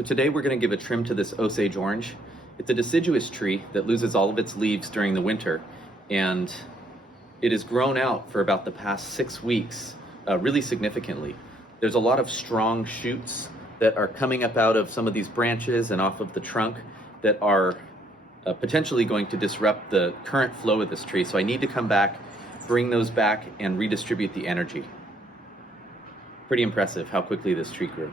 So today we're going to give a trim to this Osage orange. It's a deciduous tree that loses all of its leaves during the winter, and it has grown out for about the past 6 weeks really significantly. There's a lot of strong shoots that are coming up out of some of these branches and off of the trunk that are potentially going to disrupt the current flow of this tree. So I need to come back, bring those back, and redistribute the energy. Pretty impressive how quickly this tree grew.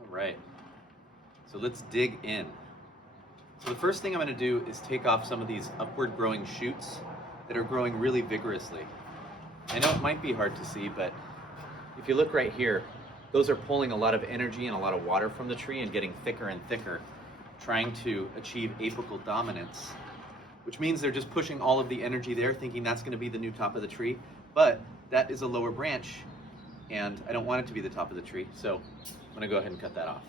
All right, so let's dig in. So the first thing I'm going to do is take off some of these upward growing shoots that are growing really vigorously. I know it might be hard to see, but if you look right here, those are pulling a lot of energy and a lot of water from the tree and getting thicker and thicker, trying to achieve apical dominance, which means they're just pushing all of the energy there, thinking that's going to be the new top of the tree, but that is a lower branch, and I don't want it to be the top of the tree, so I'm going to go ahead and cut that off.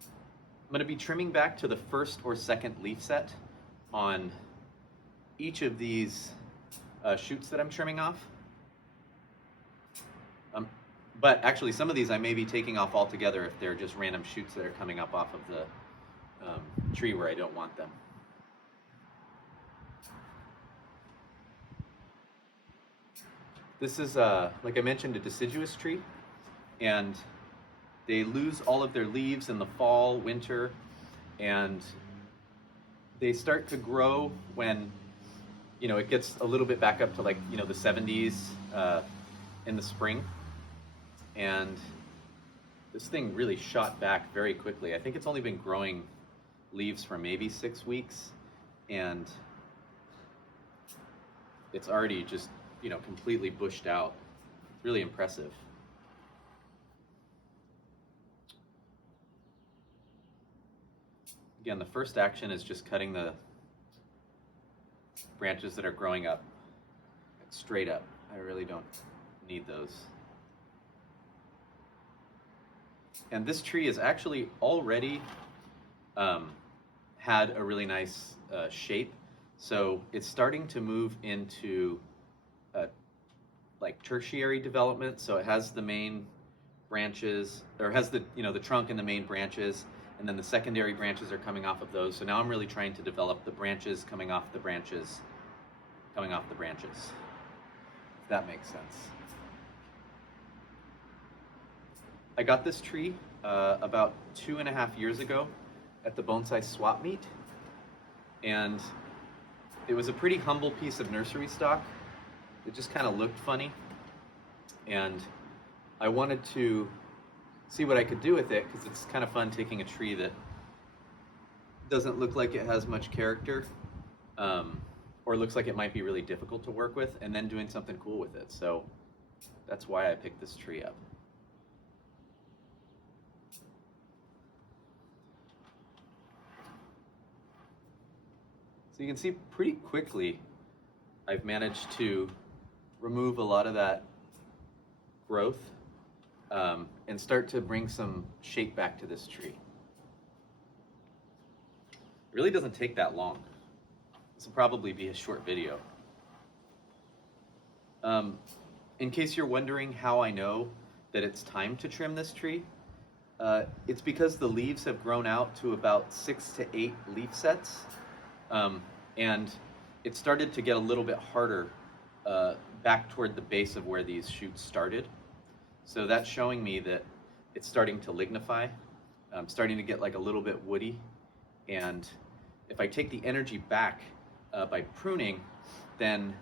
I'm going to be trimming back to the first or second leaf set on each of these shoots that I'm trimming off. But actually some of these I may be taking off altogether if they're just random shoots that are coming up off of the tree where I don't want them. This is, like I mentioned, a deciduous tree, and they lose all of their leaves in the fall, winter, and they start to grow when, it gets a little bit back up to like, the 70s in the spring. And this thing really shot back very quickly. I think it's only been growing leaves for maybe 6 weeks, and it's already just, completely bushed out. Really impressive. Again, the first action is just cutting the branches that are growing up straight up. I really don't need those. And this tree is actually already had a really nice shape. So it's starting to move into like tertiary development. So it has the main branches, or has the trunk and the main branches, and then the secondary branches are coming off of those. So now I'm really trying to develop the branches coming off the branches, coming off the branches. If that makes sense. I got this tree about 2.5 years ago at the Bonsai swap meet, and it was a pretty humble piece of nursery stock. It just kind of looked funny, and I wanted to see what I could do with it, because it's kind of fun taking a tree that doesn't look like it has much character, or looks like it might be really difficult to work with, and then doing something cool with it. So that's why I picked this tree up. So you can see pretty quickly I've managed to remove a lot of that growth and start to bring some shape back to this tree. It really doesn't take that long. This will probably be a short video. In case you're wondering how I know that it's time to trim this tree, it's because the leaves have grown out to about 6 to 8 leaf sets. And it started to get a little bit harder back toward the base of where these shoots started. So that's showing me that it's starting to lignify, starting to get like a little bit woody. And if I take the energy back by pruning, then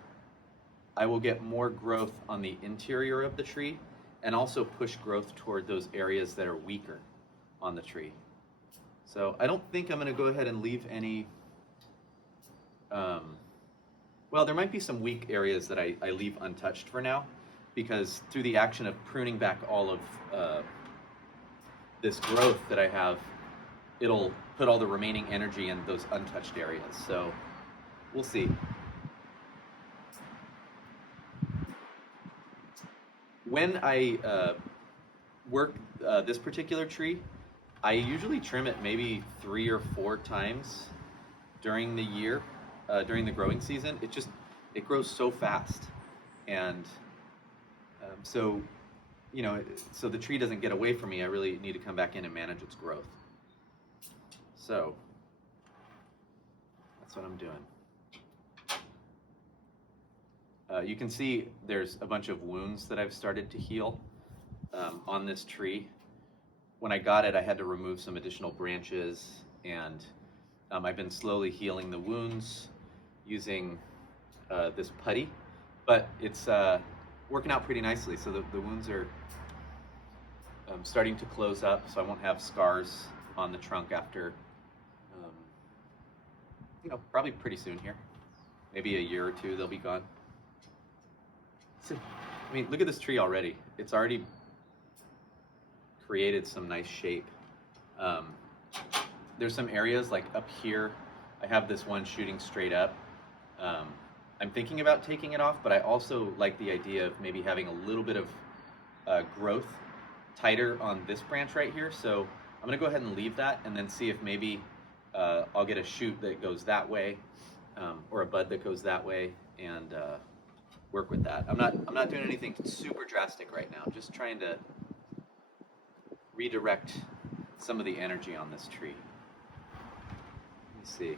I will get more growth on the interior of the tree and also push growth toward those areas that are weaker on the tree. So I don't think I'm going to go ahead and leave any well, there might be some weak areas that I leave untouched for now, because through the action of pruning back all of this growth that I have, it'll put all the remaining energy in those untouched areas. So we'll see. When I work this particular tree, I usually trim it maybe 3 or 4 times during the year. During the growing season. It grows so fast, and so you know, so the tree doesn't get away from me, I really need to come back in and manage its growth. So that's what I'm doing. You can see there's a bunch of wounds that I've started to heal on this tree. When I got it, I had to remove some additional branches, and I've been slowly healing the wounds using this putty, but it's working out pretty nicely. So the wounds are starting to close up, so I won't have scars on the trunk after, you know, probably pretty soon here. Maybe a year or two, they'll be gone. I mean, look at this tree already. It's already created some nice shape. There's some areas like up here. I have this one shooting straight up. I'm thinking about taking it off, but I also like the idea of maybe having a little bit of growth tighter on this branch right here. So I'm gonna go ahead and leave that and then see if maybe I'll get a shoot that goes that way, or a bud that goes that way, and work with that. I'm not doing anything super drastic right now. I'm just trying to redirect some of the energy on this tree. Let me see.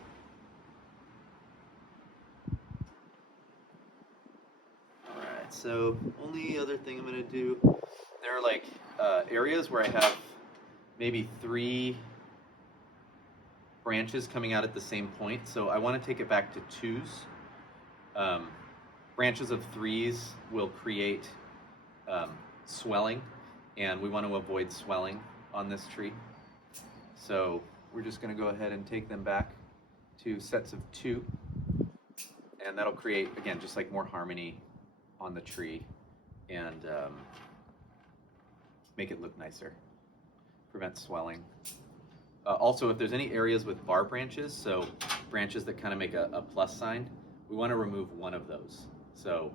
All right, so only other thing I'm gonna do, there are like areas where I have maybe 3 branches coming out at the same point, so I want to take it back to 2s. Branches of 3s will create swelling, and we want to avoid swelling on this tree. So we're just going to go ahead and take them back to sets of 2, and that'll create, again, just like more harmony on the tree, and make it look nicer, prevent swelling. Also, if there's any areas with bar branches, so branches that kind of make a plus sign, we want to remove one of those. So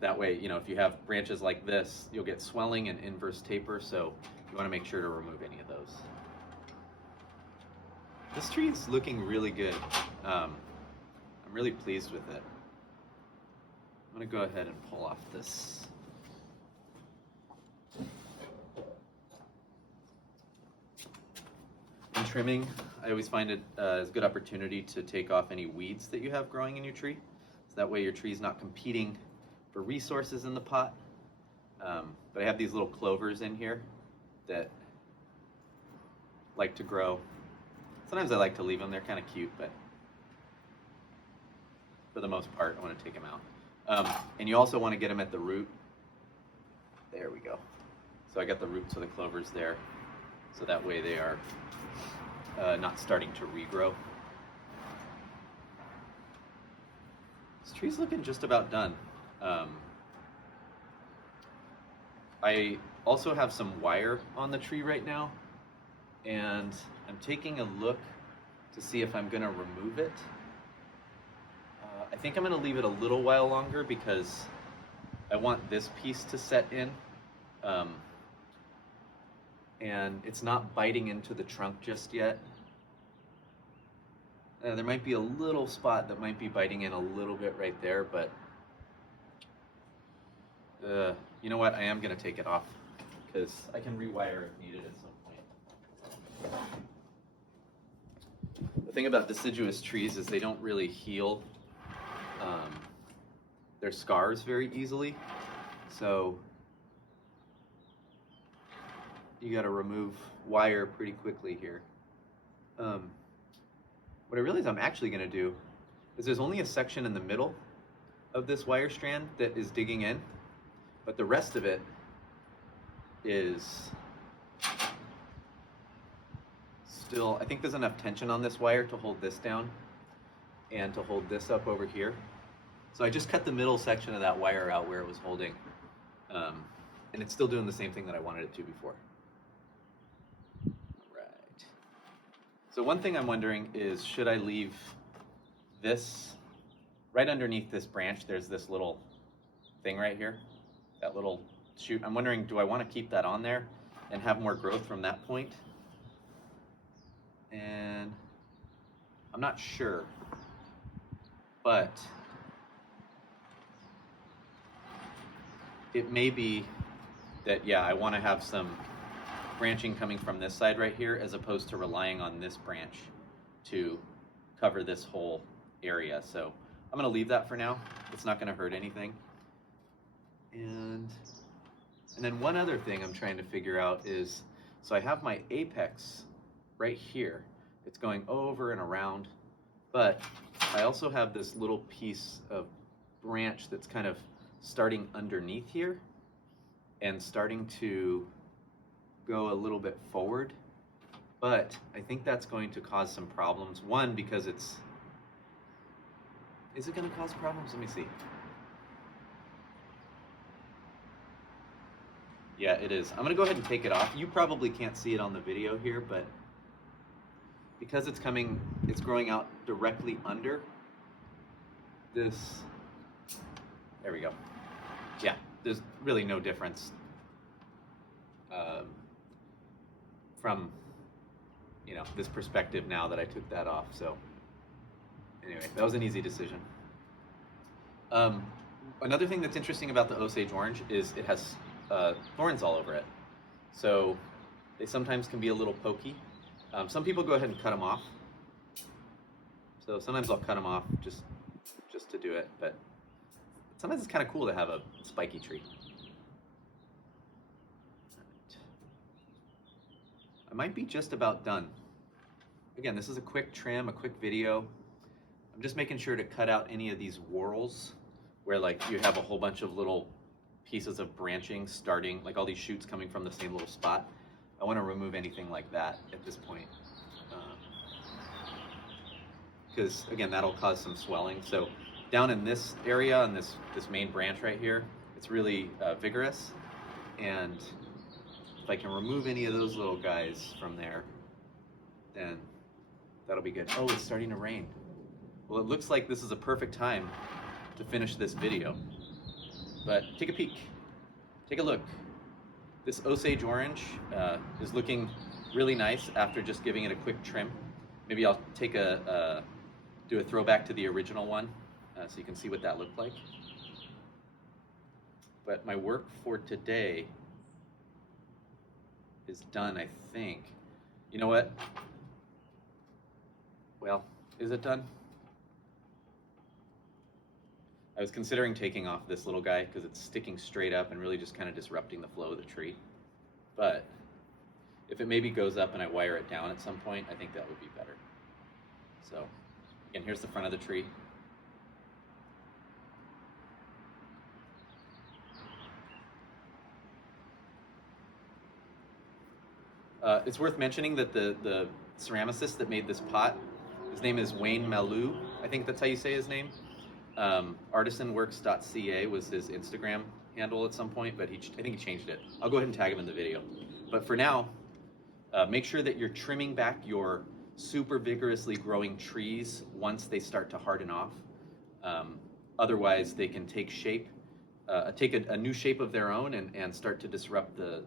that way, you know, if you have branches like this, you'll get swelling and inverse taper, so you want to make sure to remove any of those. This tree is looking really good. I'm really pleased with it. I'm going to go ahead and pull off this. In trimming, I always find it as a good opportunity to take off any weeds that you have growing in your tree. So that way your tree's not competing for resources in the pot. But I have these little clovers in here that like to grow. Sometimes I like to leave them, they're kind of cute, but for the most part, I want to take them out. And you also want to get them at the root. There we go. So I got the roots of the clovers there, so that way they are not starting to regrow. This tree's looking just about done. I also have some wire on the tree right now, and I'm taking a look to see if I'm going to remove it. I think I'm going to leave it a little while longer because I want this piece to set in. And it's not biting into the trunk just yet. There might be a little spot that might be biting in a little bit right there, but you know what? I am going to take it off because I can rewire if needed at some point. The thing about deciduous trees is they don't really heal their scars very easily, so you got to remove wire pretty quickly here. What I realize I'm actually going to do is there's only a section in the middle of this wire strand that is digging in, but the rest of it is still, I think there's enough tension on this wire to hold this down and to hold this up over here. So I just cut the middle section of that wire out where it was holding, and it's still doing the same thing that I wanted it to before. So one thing I'm wondering is, should I leave this right underneath this branch? There's this little thing right here, that little shoot. I'm wondering, do I want to keep that on there and have more growth from that point? And I'm not sure, but it may be that, yeah, I want to have some branching coming from this side right here as opposed to relying on this branch to cover this whole area. So I'm going to leave that for now. It's not going to hurt anything. And then one other thing I'm trying to figure out is, so I have my apex right here. It's going over and around, but I also have this little piece of branch that's kind of starting underneath here and starting to go a little bit forward. But I think that's going to cause some problems. One, because is it going to cause problems? Let me see. Yeah, it is. I'm going to go ahead and take it off. You probably can't see it on the video here, but because it's growing out directly under this. There we go. Yeah, there's really no difference from, you know, this perspective now that I took that off. So anyway, that was an easy decision. Another thing that's interesting about the Osage orange is it has thorns all over it. So they sometimes can be a little pokey. Some people go ahead and cut them off. So sometimes I'll cut them off just to do it, but sometimes it's kind of cool to have a spiky tree. I might be just about done. Again, this is a quick trim, a quick video. I'm just making sure to cut out any of these whorls where like you have a whole bunch of little pieces of branching starting, like all these shoots coming from the same little spot. I want to remove anything like that at this point. Because again, that'll cause some swelling. So down in this area, on this main branch right here, it's really vigorous. And if I can remove any of those little guys from there, then that'll be good. Oh, it's starting to rain. Well, it looks like this is a perfect time to finish this video. But take a peek, take a look. This Osage orange is looking really nice after just giving it a quick trim. Maybe I'll take do a throwback to the original one so you can see what that looked like. But my work for today is done, I think. You know what? Well, is it done? I was considering taking off this little guy because it's sticking straight up and really just kind of disrupting the flow of the tree. But if it maybe goes up and I wire it down at some point, I think that would be better. So again, here's the front of the tree. It's worth mentioning that the ceramicist that made this pot, his name is Wayne Malou. I think that's how you say his name. Artisanworks.ca was his Instagram handle at some point, but I think he changed it. I'll go ahead and tag him in the video. But for now, make sure that you're trimming back your super vigorously growing trees once they start to harden off. Otherwise, they can take shape, take a new shape of their own and start to disrupt the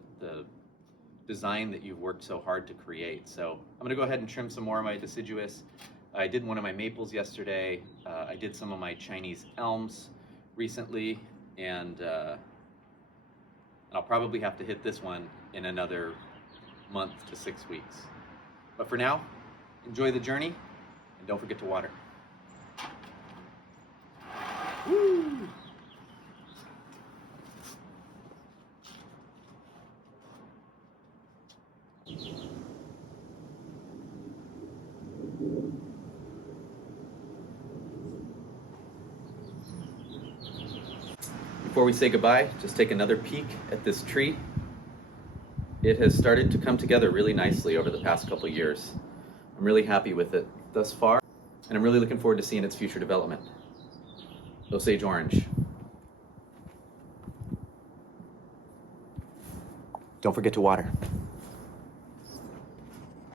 design that you've worked so hard to create. So I'm gonna go ahead and trim some more of my deciduous. I did one of my maples yesterday. I did some of my Chinese elms recently, and I'll probably have to hit this one in another month to 6 weeks. But for now, enjoy the journey, and don't forget to water. Woo! Before we say goodbye, just take another peek at this tree. It has started to come together really nicely over the past couple years. I'm really happy with it thus far, and I'm really looking forward to seeing its future development. Osage orange. Don't forget to water.